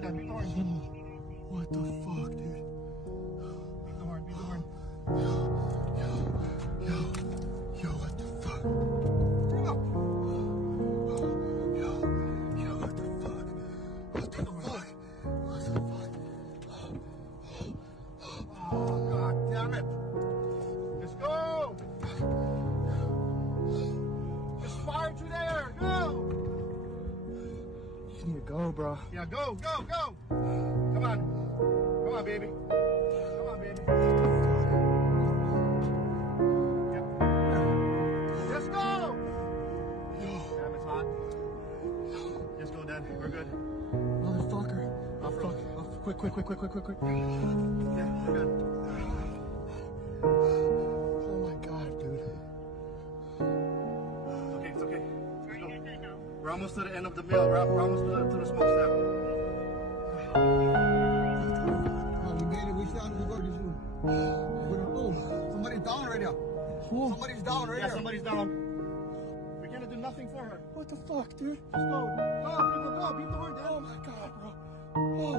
Dad. Beat the horn. What the fuck, dude? Beat the horn. Beat the horn. Yo, what the fuck? Bring up. Yo, what the fuck? What the fuck? What the fuck? Oh, God damn it. Let's go. Just fire through there. Go. You need to go, bro. Yeah, go. Come on. Come on, baby. Come on, baby. Yep. Let's go. Damn, it's hot. Let's go, Dad. We're good. Motherfucker. Oh, fuck. Oh, quick. Yeah, we're good. Oh my god, dude. It's okay. Let's go. We're almost to the end of the meal. We're almost to the smokestack. Oh, we made it. We shot it. We go to this room. Oh, somebody's down right now. Somebody's down right Yeah, now. somebody's down. We're gonna do nothing for her. What the fuck, dude? Just go. Go, people, go. Beat the horn, Dad. Oh my god, bro. Oh,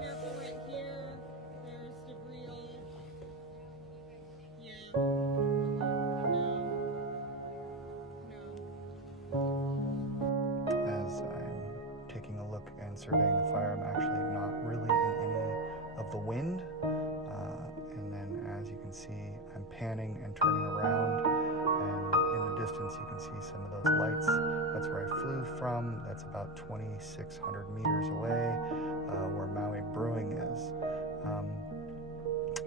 Careful right here. There's debris all. Yeah. As I'm taking a look and surveying the fire, I'm actually not really in any of the wind. And then as you can see, I'm panning and turning around, and in the distance you can see some of those lights. That's where I flew from. That's about 2,600 meters away, where Maui Brewing is.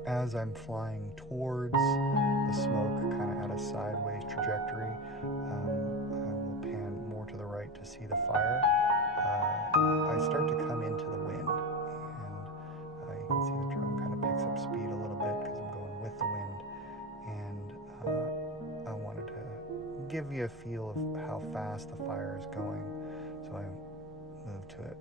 As I'm flying towards the smoke, kind of at a sideways trajectory, I will pan more to the right to see the fire. I start to come into the wind, and you can see the drone kind of picks up speed a little bit because I'm going with the wind, and I wanted to give you a feel of how fast the fire is going, so I moved to it